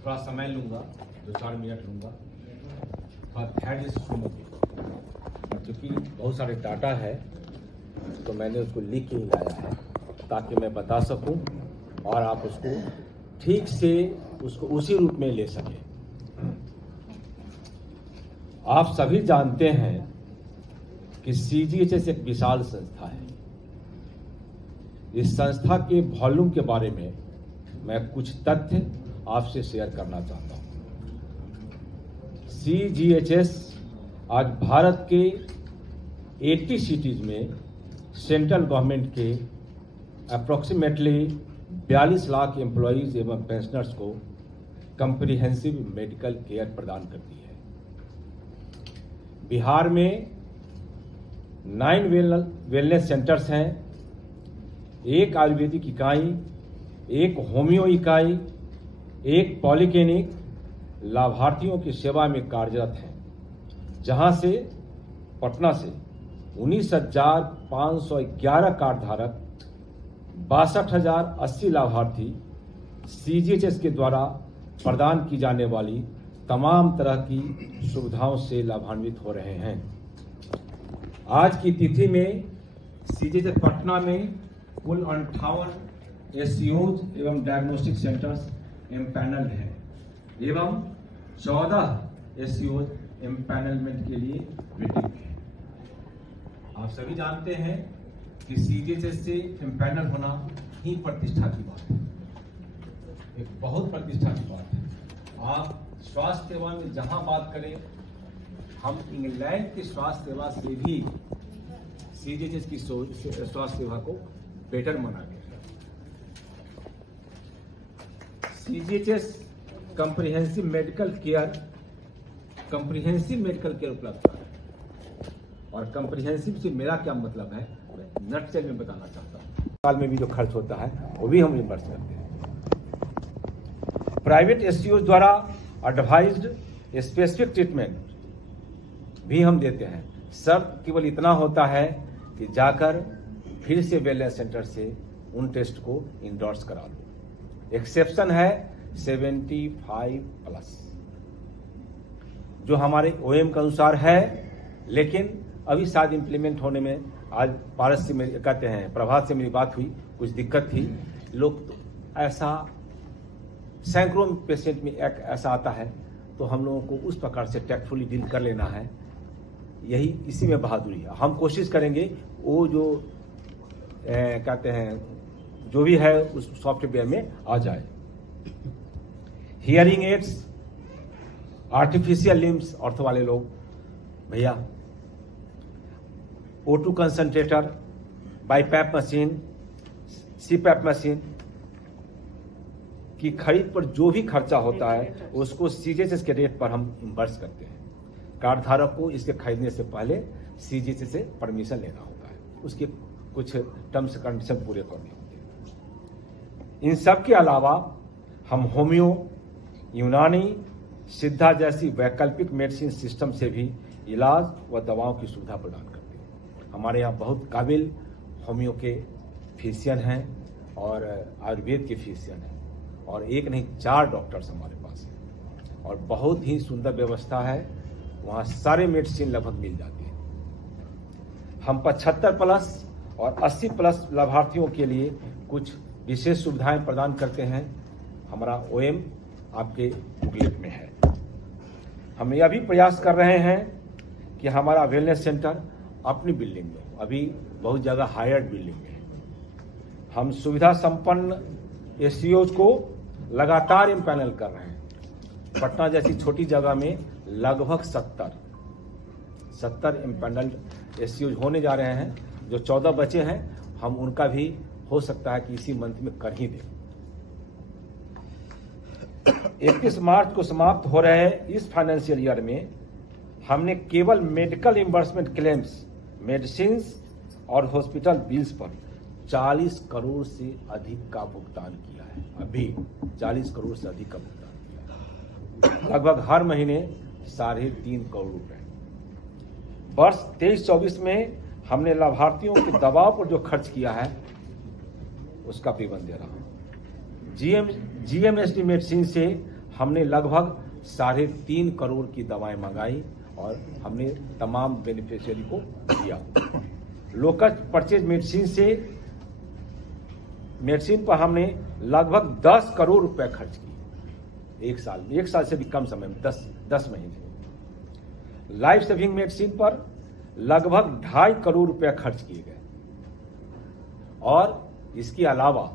थोड़ा समय लूंगा, 2-4 मिनट लूंगा, थोड़ा धैर्य से सुनूंगी। क्योंकि बहुत सारे डाटा है तो मैंने उसको लिख के ही लाया है ताकि मैं बता सकूं और आप उसको ठीक से उसको उसी रूप में ले सकें। आप सभी जानते हैं कि सीजीएचएस एक विशाल संस्था है। इस संस्था के वॉल्यूम के बारे में मैं कुछ तथ्य आपसे शेयर करना चाहता हूं। सीजीएचएस आज भारत के 80 सिटीज में सेंट्रल गवर्नमेंट के अप्रोक्सीमेटली 42 लाख एम्प्लॉयज एवं पेंशनर्स को कम्प्रिहेंसिव मेडिकल केयर प्रदान करती है। बिहार में 9 वेलनेस सेंटर्स हैं, 1 आयुर्वेदिक इकाई, 1 होम्यो इकाई, 1 पॉलीक्लिनिक लाभार्थियों की सेवा में कार्यरत हैं, जहां से पटना से 19,511 कार्डधारक, 62,080 लाभार्थी सीजीएचएस के द्वारा प्रदान की जाने वाली तमाम तरह की सुविधाओं से लाभान्वित हो रहे हैं। आज की तिथि में सीजीएचएस पटना में कुल 58 एससीओज एवं डायग्नोस्टिक सेंटर्स एम्पैनल्ड हैं एवं 14 एससीओज एम्पैनलमेंट के लिए वेटिंग में हैं। आप सभी जानते हैं कि सीजीएचएस से एम्पैनल होना ही प्रतिष्ठा की बात है, एक बहुत प्रतिष्ठा की बात है। आप स्वास्थ्य सेवा में जहां बात करें, हम इंग्लैंड की स्वास्थ्य सेवा से भी सीजीएचएस की स्वास्थ्य सेवा को बेटर माना गया। सीजीएचएस कम्प्रिहेंसिव मेडिकल केयर उपलब्ध है। और कम्प्रिहेंसिव से मेरा क्या मतलब है, नटशेल में बताना चाहता हूँ। साल में भी जो खर्च होता है वो भी हम रिम्बर्स करते हैं। प्राइवेट एससीओ द्वारा एडवाइज्ड स्पेसिफिक ट्रीटमेंट भी हम देते हैं। सब केवल इतना होता है कि जाकर फिर से वेलनेस सेंटर से उन टेस्ट को इंडोर्स करा लो। एक्सेप्शन है 75+, जो हमारे ओएम के अनुसार है, लेकिन अभी शायद इम्प्लीमेंट होने में आज पारस से मेरी कहते हैं प्रभात से मेरी बात हुई, कुछ दिक्कत थी। लोग तो ऐसा सैकड़ों पेशेंट में एक ऐसा आता है, तो हम लोगों को उस प्रकार से टैक्टफुली डील कर लेना है। यही इसी में बहादुरी है। हम कोशिश करेंगे वो जो कहते हैं जो भी है उस सॉफ्टवेयर में आ जाए। Hearing aids, artificial limbs ortho वाले लोग भैया, O2 concentrator, BiPAP machine, CPAP machine की खरीद पर जो भी खर्चा होता है उसको सीजीएचएस के रेट पर हम रिम्बर्स करते हैं। कार्ड धारक को इसके खरीदने से पहले सीजीएचएस से परमिशन लेना होता है, उसके कुछ टर्म्स कंडीशन पूरे करने होते हैं। इन सब के अलावा हम होम्यो, यूनानी, सिद्धा जैसी वैकल्पिक मेडिसिन सिस्टम से भी इलाज व दवाओं की सुविधा प्रदान करते हैं। हमारे यहाँ बहुत काबिल होम्यो के फिजिशियन हैं और आयुर्वेद के फिजिशियन हैं, और एक नहीं 4 डॉक्टर्स हमारे पास हैं, और बहुत ही सुंदर व्यवस्था है। वहाँ सारे मेडिसिन लगभग मिल जाती है। हम 75+ और 80+ लाभार्थियों के लिए कुछ विशेष सुविधाएं प्रदान करते हैं। हमारा ओएम आपके बुकलेट में है। हम यह भी प्रयास कर रहे हैं कि हमारा वेलनेस सेंटर अपनी बिल्डिंग में, अभी बहुत जगह हायर्ड बिल्डिंग में है। हम सुविधा संपन्न एससीओज को लगातार इम्पैनल कर रहे हैं। पटना जैसी छोटी जगह में लगभग 70 इम्पैनल्ड एससीओज होने जा रहे हैं। जो 14 बचे हैं, हम उनका भी हो सकता है कि इसी मंथ में कर ही दें। 31 मार्च को समाप्त हो रहे इस फाइनेंशियल ईयर में हमने केवल मेडिकल रिम्बर्समेंट क्लेम्स, मेडिसिन और हॉस्पिटल बिल्स पर 40 करोड़ से अधिक का भुगतान किया है। अभी 40 करोड़ से अधिक का भुगतान किया है, लगभग हर महीने 3.5 करोड़ रुपए। वर्ष 23-24 में हमने लाभार्थियों की दवाओं पर जो खर्च किया है उसका विवरण दे रहा हूं। जीएमएसडी मेडिसिन से हमने लगभग 3.5 करोड़ की दवाएं मंगाई और हमने तमाम बेनिफिशियरी को दिया। लोकल परचेज मेडिसिन पर हमने लगभग 10 करोड़ रुपए खर्च किए एक साल से भी कम समय में 10 महीने। लाइफ सेविंग मेडिसिन पर लगभग 2.5 करोड़ रुपए खर्च किए गए और इसके अलावा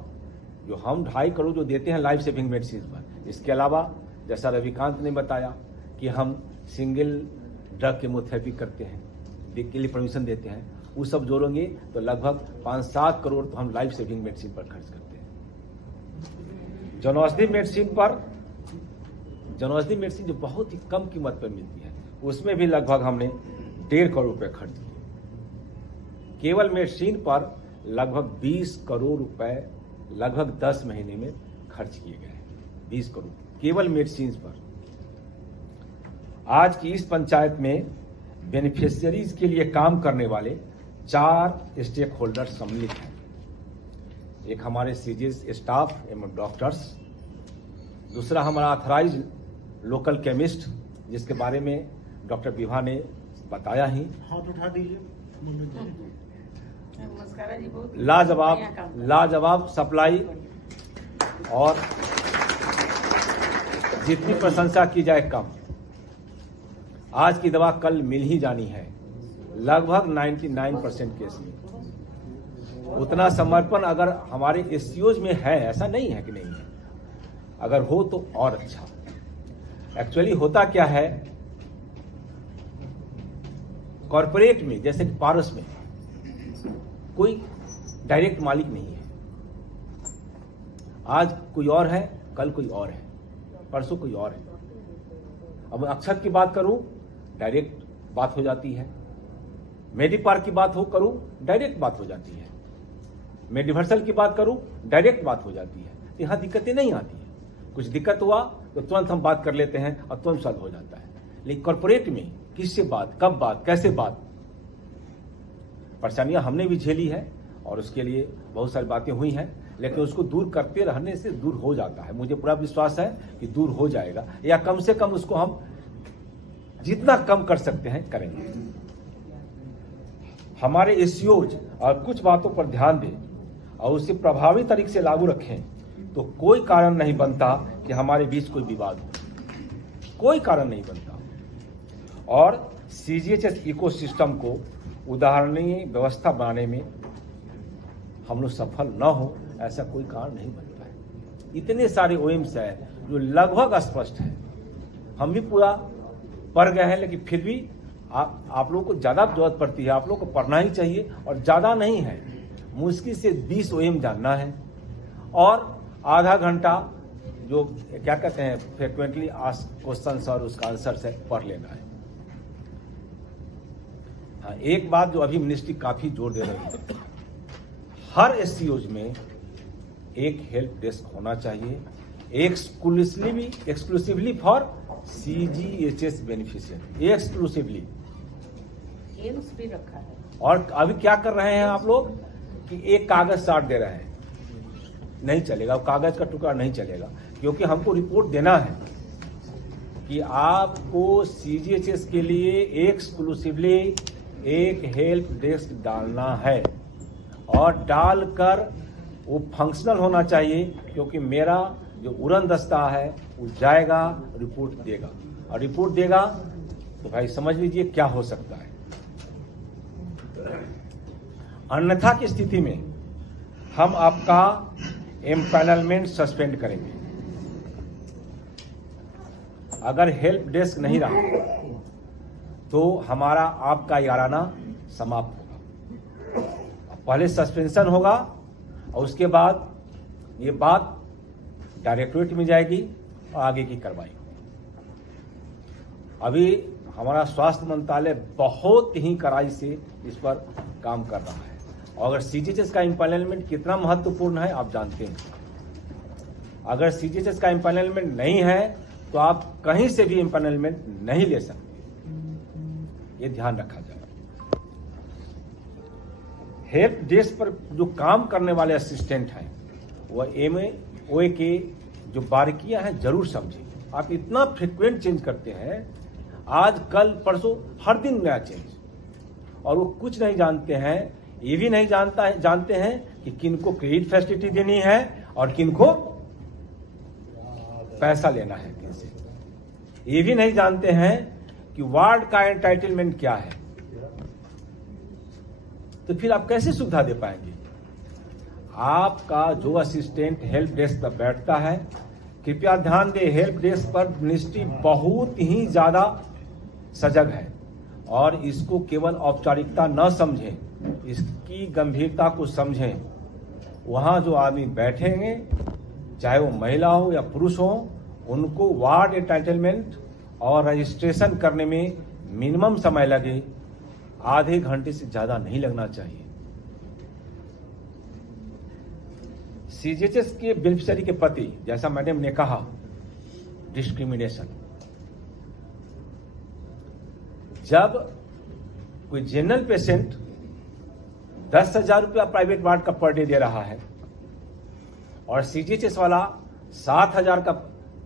जो हम 2.5 करोड़ जो देते हैं लाइफ सेविंग मेडिसिन पर, इसके अलावा जैसा रविकांत ने बताया कि हम सिंगल ड्रग केमोथेरेपी करते हैं, के लिए परमिशन देते हैं, वो सब जोड़ेंगे तो लगभग 5-7 करोड़ तो हम लाइफ सेविंग मेडिसिन पर खर्च करते हैं। जनौषधि मेडिसिन जो बहुत ही कम कीमत पर मिलती है, उसमें भी लगभग हमने 1.5 करोड़ रुपए खर्च किए। केवल मेडिसिन पर लगभग 20 करोड़ रुपए लगभग 10 महीने में खर्च किए गए। 20 करोड़ केवल मेडिसिन पर। आज की इस पंचायत में बेनिफिशियरीज के लिए काम करने वाले 4 स्टेक होल्डर सम्मिलित हैं। एक हमारे सीजीएस स्टाफ एवं डॉक्टर्स, दूसरा हमारा ऑथराइज लोकल केमिस्ट जिसके बारे में डॉक्टर विभा ने बताया ही, हाथ उठा दीजिए, लाजवाब सप्लाई और जितनी प्रशंसा की जाए कम। आज की दवा कल मिल ही जानी है लगभग 99% केस में। उतना समर्पण अगर हमारे एससीओज में है, ऐसा नहीं है कि नहीं है, अगर हो तो और अच्छा। एक्चुअली होता क्या है, कॉर्पोरेट में जैसे कि पारस में कोई डायरेक्ट मालिक नहीं है। आज कोई और है, कल कोई और है, परसों कोई और है। अब अक्षत की बात करूं, डायरेक्ट बात हो जाती है। मेडिपार्क की बात करूं, डायरेक्ट बात हो जाती है। मेडिवर्सल की बात करूं, डायरेक्ट बात हो जाती है। यहां दिक्कतें नहीं आती है। कुछ दिक्कत हुआ तो तुरंत हम बात कर लेते हैं और तुरंत सॉल्व हो जाता है। लेकिन कॉर्पोरेट में किससे बात, कब बात, कैसे बात, परेशानियां हमने भी झेली है और उसके लिए बहुत सारी बातें हुई हैं, लेकिन उसको दूर करते रहने से दूर हो जाता है। मुझे पूरा विश्वास है कि दूर हो जाएगा, या कम से कम उसको हम जितना कम कर सकते हैं करेंगे। हमारे एससीओज और कुछ बातों पर ध्यान दें और उसे प्रभावी तरीके से लागू रखें तो कोई कारण नहीं बनता कि हमारे बीच कोई विवाद हो, कोई कारण नहीं बनता। और सीजीएचएस इकोसिस्टम को उदाहरणीय व्यवस्था बनाने में हम लोग सफल न हो, ऐसा कोई कारण नहीं बनता है। इतने सारे ओएम्स है जो लगभग स्पष्ट है, हम भी पूरा पढ़ गए हैं, लेकिन फिर भी आप लोगों को ज्यादा जरूरत पड़ती है। आप लोगों को पढ़ना ही चाहिए और ज्यादा नहीं है, मुश्किल से 20 ओएम जानना है और आधा घंटा जो क्या कहते हैं फ्रिक्वेंटली आस्क्ड क्वेश्चंस और उसका आंसर से पढ़ लेना है। हाँ, एक बात जो अभी मिनिस्ट्री काफी जोर दे रही है, हर एससीओज में एक हेल्प डेस्क होना चाहिए, exclusively for CGHS beneficiary, exclusively. AIIMS भी रखा है। और अभी क्या कर रहे हैं आप लोग कि एक कागज साट दे रहे हैं, नहीं चलेगा, कागज का टुकड़ा नहीं चलेगा, क्योंकि हमको रिपोर्ट देना है कि आपको सीजीएचएस के लिए एक्सक्लूसिवली एक हेल्प डेस्क डालना है और डालकर वो फंक्शनल होना चाहिए, क्योंकि मेरा जो उड़न दस्ता है वो जाएगा, रिपोर्ट देगा, और रिपोर्ट देगा तो भाई समझ लीजिए क्या हो सकता है। अन्यथा की स्थिति में हम आपका एम्पैनलमेंट सस्पेंड करेंगे। अगर हेल्प डेस्क नहीं रहा तो हमारा आपका याराना समाप्त होगा। पहले सस्पेंशन होगा और उसके बाद ये बात डायरेक्टरेट में जाएगी और आगे की कार्रवाई होगी। अभी हमारा स्वास्थ्य मंत्रालय बहुत ही कड़ाई से इस पर काम कर रहा है, और अगर सीजीएचएस का एम्पैनलमेंट कितना महत्वपूर्ण है आप जानते हैं। अगर सीजीएचएस का एम्पैनलमेंट नहीं है तो आप कहीं से भी एम्पैनलमेंट नहीं ले सकते, ये ध्यान रखा जाए। हेल्प डेस्क पर जो काम करने वाले असिस्टेंट हैं वह ओए के जो बारीकियां हैं जरूर समझें। आप इतना फ्रिक्वेंट चेंज करते हैं, आज कल परसों हर दिन नया चेंज, और वो कुछ नहीं जानते हैं, ये भी नहीं जानते हैं कि किनको क्रेडिट फैसिलिटी देनी है और किनको पैसा लेना है किनसे। ये भी नहीं जानते हैं कि वार्ड का एंटाइटलमेंट क्या है। तो फिर आप कैसे सुविधा दे पाएंगे? आपका जो असिस्टेंट हेल्प डेस्क पर बैठता है, कृपया ध्यान दें, हेल्प डेस्क पर मिनिस्ट्री बहुत ही ज्यादा सजग है, और इसको केवल औपचारिकता न समझें, इसकी गंभीरता को समझें। वहां जो आदमी बैठेंगे, चाहे वो महिला हो या पुरुष हो, उनको वार्ड एंटाइटलमेंट और रजिस्ट्रेशन करने में मिनिमम समय लगे, आधे घंटे से ज्यादा नहीं लगना चाहिए। सीजीएचएस के बेनिफिशियरी के प्रति, जैसा मैडम ने कहा, डिस्क्रिमिनेशन। जब कोई जनरल पेशेंट 10,000 रुपया प्राइवेट वार्ड का पर डे दे रहा है और सीजीएचएस वाला 7,000 का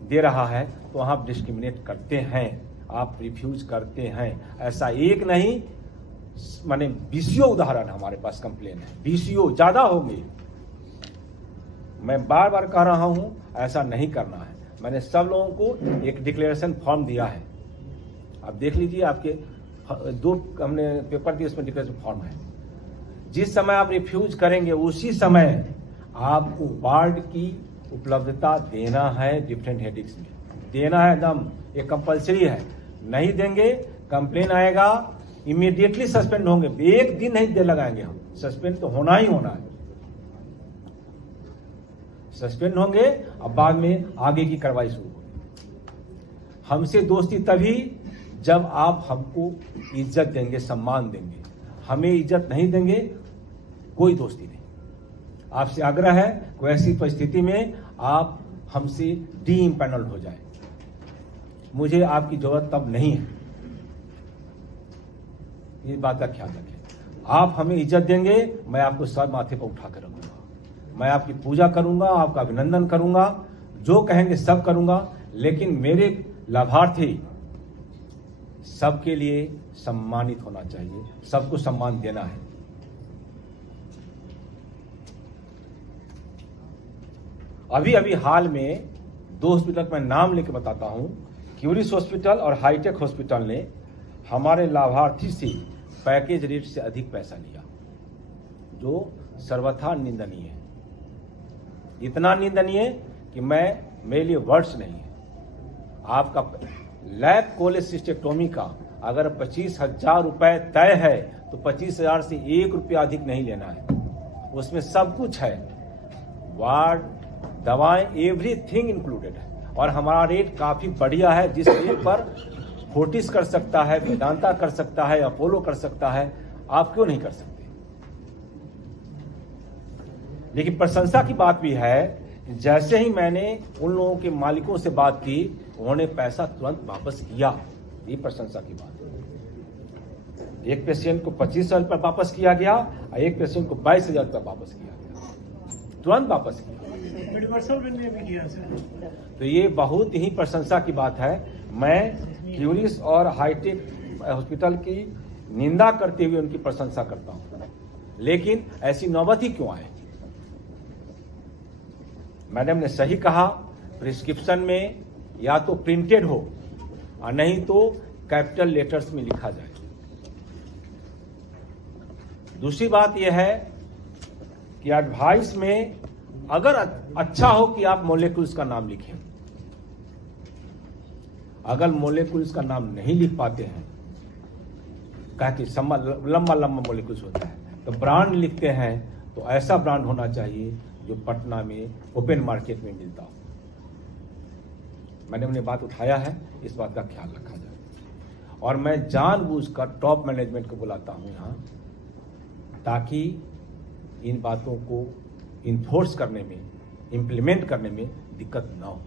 दे रहा है, तो आप डिस्क्रिमिनेट करते हैं, आप रिफ्यूज करते हैं। ऐसा एक नहीं, माने बीसियों उदाहरण हमारे पास कंप्लेन है, बीसियों ज्यादा होंगे। मैं बार बार कह रहा हूं, ऐसा नहीं करना है। मैंने सब लोगों को एक डिक्लेरेशन फॉर्म दिया है, आप देख लीजिए, आपके 2 हमने पेपर दिए, उसमें डिक्लेरेशन फॉर्म है। जिस समय आप रिफ्यूज करेंगे उसी समय आपको वार्ड की उपलब्धता देना है, डिफरेंट हेडिंग्स में देना है, एकदम ये कंपलसरी है। नहीं देंगे कंप्लेन आएगा, इमीडिएटली सस्पेंड होंगे। एक दिन नहीं दे लगाएंगे हम, सस्पेंड तो होना ही होना है। सस्पेंड होंगे, अब बाद में आगे की कार्रवाई शुरू होगी। हमसे दोस्ती तभी जब आप हमको इज्जत देंगे, सम्मान देंगे। हमें इज्जत नहीं देंगे, कोई दोस्ती नहीं। आपसे आग्रह है, कोई ऐसी परिस्थिति में आप हमसे डी-इम्पैनल हो जाए, मुझे आपकी जरूरत तब नहीं है। ये बात का ख्याल रखें। आप हमें इज्जत देंगे, मैं आपको सर माथे पर उठा कर रखूंगा, मैं आपकी पूजा करूंगा, आपका अभिनंदन करूंगा, जो कहेंगे सब करूंगा। लेकिन मेरे लाभार्थी सबके लिए सम्मानित होना चाहिए, सबको सम्मान देना है। अभी अभी हाल में 2 हॉस्पिटल में नाम लेके बताता हूं, क्यूरिस हॉस्पिटल और हाईटेक हॉस्पिटल ने हमारे लाभार्थी से पैकेज रेट से अधिक पैसा लिया, जो सर्वथा निंदनीय है। इतना निंदनीय कि मेरे लिए वर्ड्स नहीं है। आपका लैब कोलेसिस्टेक्टोमी का अगर 25,000 रुपए तय है, तो 25,000 से 1 रुपया अधिक नहीं लेना है। उसमें सब कुछ है, वार्ड, दवाएं, एवरीथिंग इंक्लूडेड है। और हमारा रेट काफी बढ़िया है, जिस रेट पर फोर्टिस कर सकता है, वेदांता कर सकता है, अपोलो कर सकता है, आप क्यों नहीं कर सकते? लेकिन प्रशंसा की बात भी है, जैसे ही मैंने उन लोगों के मालिकों से बात की, उन्होंने पैसा तुरंत वापस किया। ये प्रशंसा की बात है। एक पेशेंट को 25,000 रुपये वापस किया गया और एक पेशेंट को 22,000 रुपये वापस किया गया, तुरंत वापस किया। तो ये बहुत ही प्रशंसा की बात है। मैं क्यूरिस और हाईटेक हॉस्पिटल की निंदा करते हुए उनकी प्रशंसा करता हूं, लेकिन ऐसी नौबत ही क्यों आए? मैडम ने सही कहा, प्रिस्क्रिप्शन में या तो प्रिंटेड हो और नहीं तो कैपिटल लेटर्स में लिखा जाए। दूसरी बात यह है कि एडवाइस में अगर अच्छा हो कि आप मोलेक्यूल्स का नाम लिखें। अगर मोलेक्यूल्स का नाम नहीं लिख पाते हैं, कहते लंबा लंबा मोलेक्यूल्स होता है, तो ब्रांड लिखते हैं, तो ऐसा ब्रांड होना चाहिए जो पटना में ओपन मार्केट में मिलता हो। मैंने उन्हें बात उठाया है, इस बात का ख्याल रखा जाए। और मैं जानबूझकर टॉप मैनेजमेंट को बुलाता हूं यहां, ताकि इन बातों को इन्फोर्स करने में, इंप्लीमेंट करने में दिक्कत ना हो।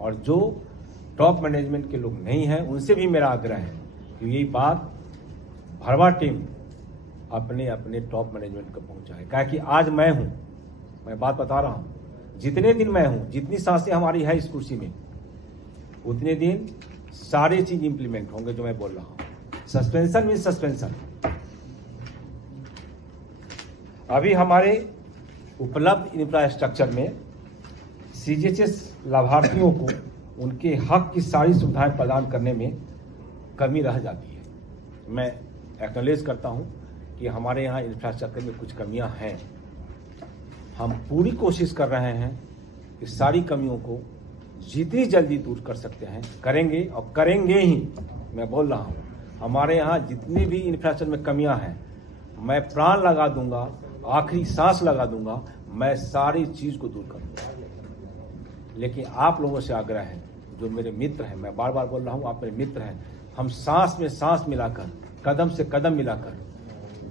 और जो टॉप मैनेजमेंट के लोग नहीं हैं, उनसे भी मेरा आग्रह है कि ये बात भरवा टीम अपने अपने टॉप मैनेजमेंट को पहुंचाए। क्या कि आज मैं बात बता रहा हूं, जितने दिन मैं हूं, जितनी सांसें हमारी है इस कुर्सी में, उतने दिन सारे चीज इंप्लीमेंट होंगे जो मैं बोल रहा हूं। Suspension mean suspension. अभी हमारे उपलब्ध इंफ्रास्ट्रक्चर में सीजीएचएस लाभार्थियों को उनके हक की सारी सुविधाएं प्रदान करने में कमी रह जाती है। मैं एक्नॉलेज करता हूं कि हमारे यहाँ इंफ्रास्ट्रक्चर में कुछ कमियां हैं। हम पूरी कोशिश कर रहे हैं कि सारी कमियों को जितनी जल्दी दूर कर सकते हैं करेंगे, और करेंगे ही। मैं बोल रहा हूं, हमारे यहाँ जितनी भी इंफ्रास्ट्रक्चर में कमियां हैं, मैं प्राण लगा दूंगा, आखिरी सांस लगा दूंगा, मैं सारी चीज को दूर करूंगा। लेकिन आप लोगों से आग्रह है, जो मेरे मित्र हैं, मैं बार बार बोल रहा हूं, आप मेरे मित्र हैं, हम सांस में सांस मिलाकर, कदम से कदम मिलाकर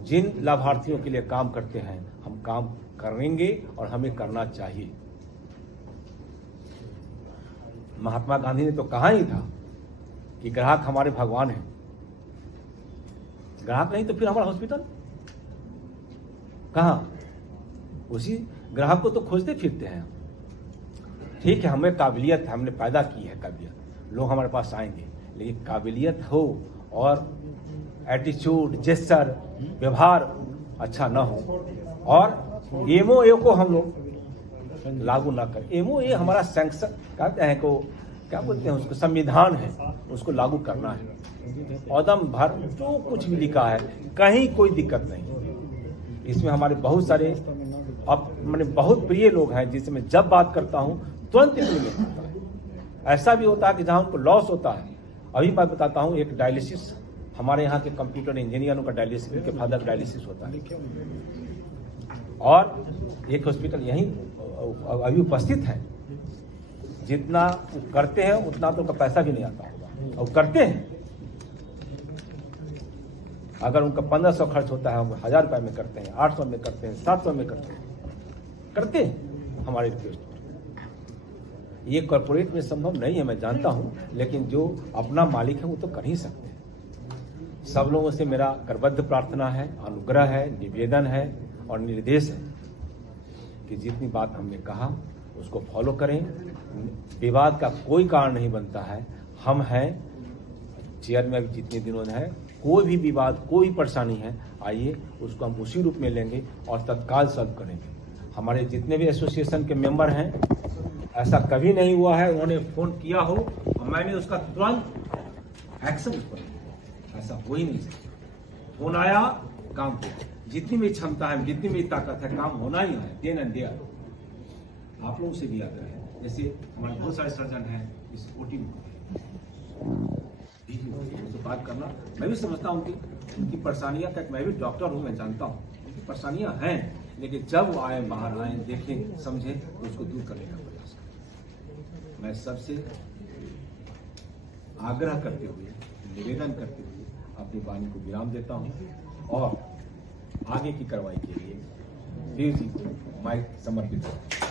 जिन लाभार्थियों के लिए काम करते हैं, हम काम करेंगे और हमें करना चाहिए। महात्मा गांधी ने तो कहा ही था कि ग्राहक हमारे भगवान हैं। ग्राहक नहीं तो फिर हमारा हॉस्पिटल कहां? उसी ग्राहक को तो खोजते फिरते हैं। ठीक है, हमें काबिलियत है, हमने पैदा की है काबिलियत, लोग हमारे पास आएंगे, लेकिन काबिलियत हो और एटीट्यूड, जेस्चर, व्यवहार अच्छा ना हो, और एमओए को हम लोग लागू ना करें। एमओए हमारा सैंक्शन कहते हैं को, क्या बोलते हैं उसको, संविधान है, उसको लागू करना है। औदम भर जो कुछ भी लिखा है, कहीं कोई दिक्कत नहीं। इसमें हमारे बहुत सारे मैंने बहुत प्रिय लोग हैं जिससे मैं जब बात करता हूं तुरंत इम्प्लीमेंट होता है। ऐसा भी होता है कि जहां उनको लॉस होता है। अभी मैं बताता हूं, एक डायलिसिस, हमारे यहाँ के कंप्यूटर इंजीनियरों का डायलिसिस, उनके फादर डायलिसिस होता है, और एक हॉस्पिटल यहीं अभी उपस्थित है। जितना करते हैं उतना तो उनका पैसा भी नहीं आता होगा, और करते हैं। अगर उनका 1500 खर्च होता है, 1000 रुपए में करते हैं, 800 में करते हैं, 700 में करते हैं हमारे रिक्वेस्ट। ये कॉर्पोरेट में संभव नहीं है, मैं जानता हूं, लेकिन जो अपना मालिक है वो तो कर ही सकते हैं। सब लोगों से मेरा करबद्ध प्रार्थना है, अनुग्रह है, निवेदन है और निर्देश है कि जितनी बात हमने कहा उसको फॉलो करें। विवाद का कोई कारण नहीं बनता है। हम हैं चेयर में अभी जितने दिनों है, कोई भी विवाद, कोई भी परेशानी है, आइए उसको हम उसी रूप में लेंगे और तत्काल सॉल्व करेंगे। हमारे जितने भी एसोसिएशन के मेंबर हैं, ऐसा कभी नहीं हुआ है उन्होंने फोन किया हो और मैंने उसका तुरंत एक्शन उस पर, ऐसा हो ही नहीं सकता। फोन आया, काम किया। जितनी मेरी क्षमता है, जितनी मेरी ताकत है, काम होना ही है, देन एंड देयर। आप लोगों से भी आता है, जैसे हमारे बहुत सारे सर्जन हैं इस ओटी में, तो बात करना, मैं भी समझता हूँ उनकी परेशानियां तक। मैं भी डॉक्टर हूँ, मैं जानता हूँ उनकी परेशानियां हैं, लेकिन जब वो आए, बाहर आए, देखें, समझें, तो उसको दूर करने का प्रयास करें। मैं सबसे आग्रह करते हुए, निवेदन करते हुए अपनी वाणी को विराम देता हूँ और आगे की कार्रवाई के लिए देव जी को माइक समर्पित करता हूं।